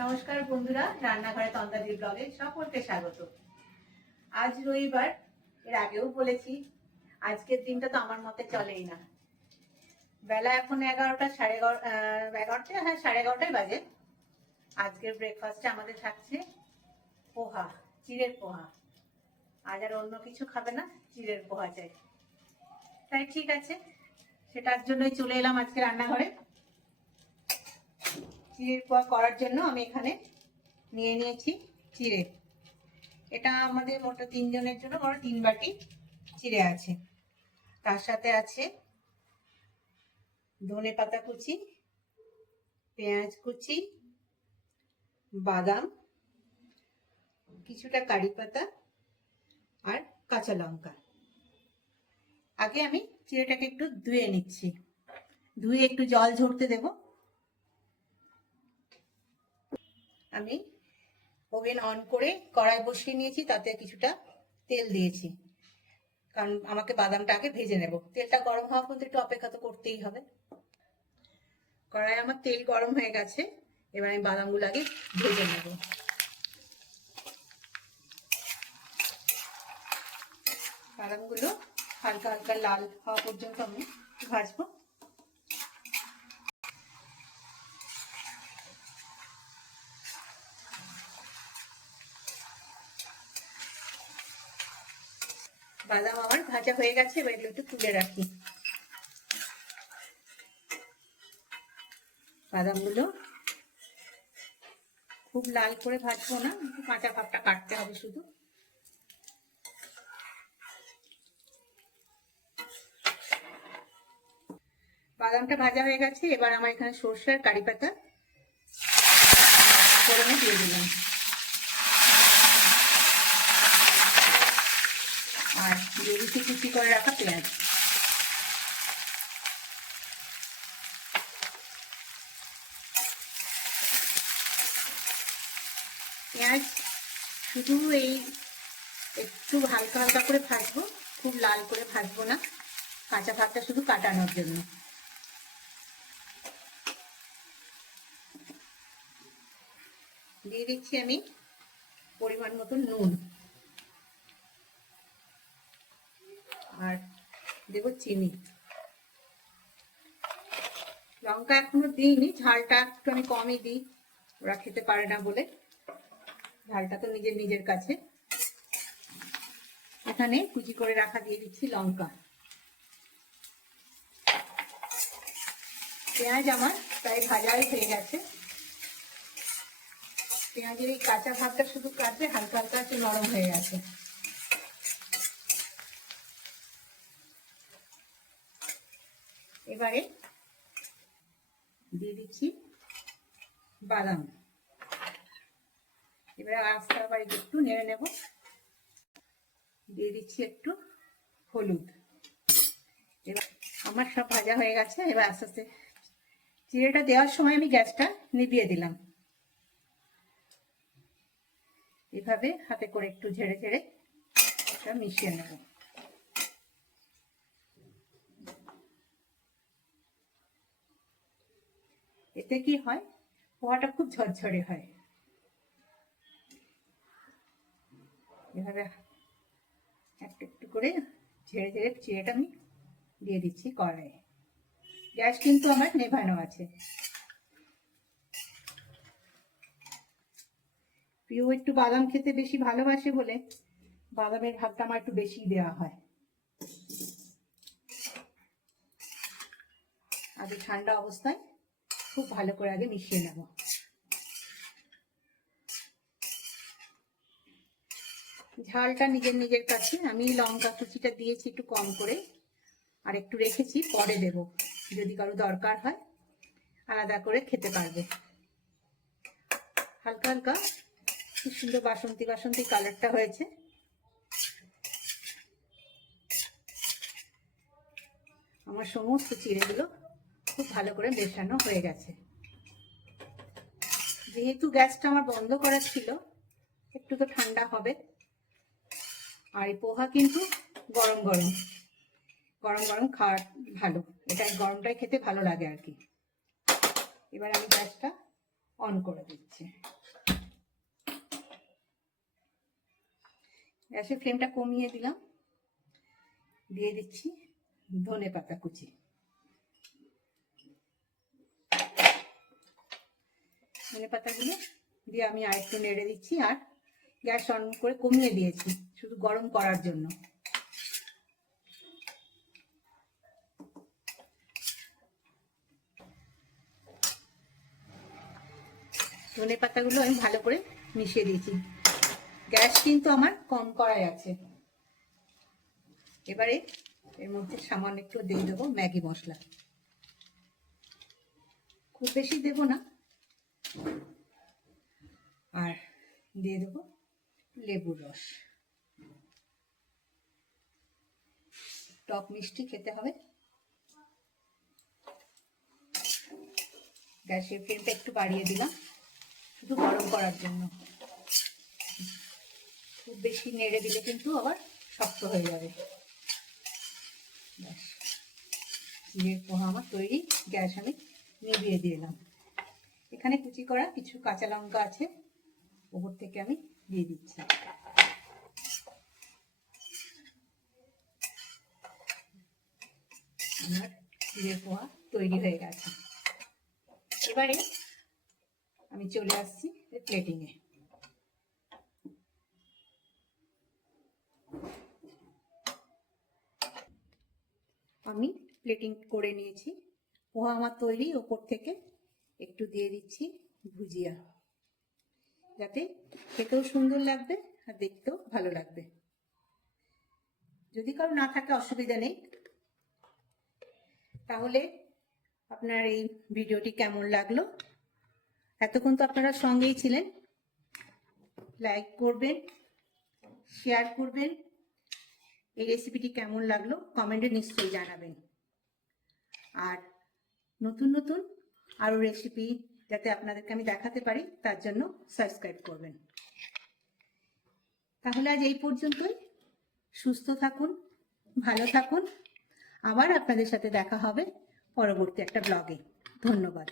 নমস্কার বন্ধুরা, রান্নাঘরে তন্দাদির ব্লগে সকলকে স্বাগত। আজ রবিবার, এর আগেও বলেছি আজকের দিনটা তো আমার মতে চলেই না। বেলা এখন 11টা, 11:30, হ্যাঁ 11:30 বাজে। আজকের ব্রেকফাস্টে আমাদের থাকছে পোহা, চিড়ের পোহা। আজ আর অন্য কিছু খাবে না, চিড়ের পোহা চাই। তাই ঠিক আছে, সেটার জন্যই চলে এলাম আজকে রান্নাঘরে। চিড়ের পোহা করার জন্য আমি এখানে নিয়ে নিয়েছি চিড়ে। এটা আমাদের মোটা 3 জনের জন্য বড় 3 বাটি চিড়ে আছে। তার সাথে আছে ধনে পাতা কুচি, পেঁয়াজ কুচি, বাদাম, কিছুটা কারি পাতা আর কাঁচা লঙ্কা। আগে আমি চিড়েটাকে একটু ধুয়ে নিচ্ছি, ধুয়ে একটু জল ঝরতে দেব। আমি ওভেন অন করে কড়াই বসিয়ে নিয়েছি, তাতে কিছুটা তেল দিয়েছি, কারণ আমাকে বাদামটা আগে ভেজে নেব। তেলটা গরম হওয়া পর্যন্ত একটু অপেক্ষা তো করতেই হবে। কড়াই আমার তেল গরম হয়ে গেছে, এবার আমি বাদামগুলো আগে ভেজে নেব। বাদামগুলো হালকা হালকা লাল হওয়া পর্যন্ত আমি ভাজবো। বাদাম আমার ভাজা হয়ে গেছে, এবার এগুলো একটু তুলে রাখি। বাদামগুলো খুব লাল করে ভাজবো না, একটু কাঁচা ভাবটা কাটতে হবে শুধু। বাদামটা ভাজা হয়ে গেছে, এবার আমার এখানে সরষে আর কারি পাতা ফোড়নে দিয়ে দিলাম, আর দিয়ে দিচ্ছি কুচি করে রাখা পেঁয়াজ। পেঁয়াজ শুধু এই একটু হালকা হালকা করে ভাজবো, খুব লাল করে ভাজবো না, কাঁচা ভাবটা শুধু কাটানোর জন্য। দিয়ে দিচ্ছি আমি পরিমাণ মতো নুন, আর দেবো চিনি। লঙ্কা এখনো দিইনি, ঝালটা একটু আমি কমই দিই, ওরা খেতে পারে না বলে। ঝালটা তো নিজের নিজের কাছে। এখানে কুচি করে রাখা দিয়ে দিচ্ছি লঙ্কা। পেঁয়াজ আমার প্রায় ভাজাই হয়ে গেছে। পেঁয়াজের এই কাঁচা ভাবটা শুধু কাটলে হালকা হালকা একটু নরম হয়ে গেছে। এবারে দিয়ে দিচ্ছি বাদাম। এবারে আস্তে আবার একটু নেড়ে নেব। দিয়ে দিচ্ছি একটু হলুদ। এবার আমার সব ভাজা হয়ে গেছে। এবার আস্তে আস্তে চিড়েটা দেওয়ার সময় আমি গ্যাসটা নিভিয়ে দিলাম। এভাবে হাতে করে একটু ঝেড়ে ঝেড়ে এটা মিশিয়ে নেব। এতে কি হয়, পোহাটা খুব ঝরঝরে হয়। এভাবে একটু একটু করে ঝেড়ে ঝেড়ে চিড়েটা আমি দিয়ে দিচ্ছি কড়াইয়ে। গ্যাস কিন্তু আমার নেভানো আছে। প্রিয় একটু বাদাম খেতে বেশি ভালোবাসে বলে বাদামের ভাগটা আমার একটু বেশি দেওয়া হয়। আগে ঠান্ডা অবস্থায় খুব ভালো করে আগে মিশিয়ে নেব। ঝালটা নিজের নিজের কাছে। আমি লঙ্কা কুচিটা দিয়েছি একটু কম করে, আর একটু রেখেছি, পরে দেব, যদি কারো দরকার হয় আলাদা করে খেতে পারবে। হালকা হালকা কি সুন্দর বাসন্তী বাসন্তী কালারটা হয়েছে। আমার সমস্ত চিড়েগুলো খুব ভালো করে মেশানো হয়ে গেছে। যেহেতু গ্যাসটা আমার বন্ধ করা ছিল, একটু তো ঠান্ডা হবে। আর এই পোহা কিন্তু গরম গরম গরম গরম খাওয়া ভালো, এটা গরমটাই খেতে ভালো লাগে আর কি। এবার আমি গ্যাসটা অন করে দিচ্ছি। গ্যাসের ফ্লেমটা কমিয়ে দিলাম, দিয়ে দিচ্ছি ধনেপাতা কুচি। ধনেপাতাগুলো দিয়ে আমি আরেকটু নেড়ে দিচ্ছি, আর গ্যাস অন করে কমিয়ে দিয়েছি শুধু গরম করার জন্য। ধনেপাতাগুলো আমি ভালো করে মিশিয়ে দিয়েছি। গ্যাস কিন্তু আমার কম করাই আছে। এবারে এর মধ্যে সামান্য একটু দিয়ে দেবো ম্যাগি মশলা, খুব বেশি দেব না। আর দিয়ে দেবো লেবুর রস। টক মিষ্টি খেতে হবে। গ্যাসের ফ্লেমটা একটু বাড়িয়ে দিলাম শুধু গরম করার জন্য। খুব বেশি নেড়ে দিলে কিন্তু আবার শক্ত হয়ে যাবে। ব্যাস, চিড়ের পোহা আমার তৈরি। গ্যাস আমি নিভিয়ে দিলাম। এখানে কুচি করা কিছু কাঁচা লঙ্কা আছে, ওপর থেকে আমি দিয়ে দিচ্ছি। আমার চিড়ের পোহা তৈরি হয়ে গেছে। এবারে আমি চলে আসছি প্লেটিংয়ে। আমি প্লেটিং করে নিয়েছি। পোহা আমার তৈরি। ওপর থেকে একটু দিয়ে দিচ্ছি ভুজিয়া, যাতে খেতেও সুন্দর লাগবে আর দেখতেও ভালো লাগবে। যদি কারো না থাকে অসুবিধা নেই। তাহলে আপনার এই ভিডিওটি কেমন লাগলো? এতক্ষণ তো আপনারা সঙ্গেই ছিলেন। লাইক করবেন, শেয়ার করবেন। এই রেসিপিটি কেমন লাগলো কমেন্টে নিশ্চয়ই জানাবেন। আর নতুন নতুন আরও রেসিপি যাতে আপনাদেরকে আমি দেখাতে পারি তার জন্য সাবস্ক্রাইব করবেন। তাহলে আজ এই পর্যন্তই। সুস্থ থাকুন, ভালো থাকুন। আবার আপনাদের সাথে দেখা হবে পরবর্তী একটা ব্লগে। ধন্যবাদ।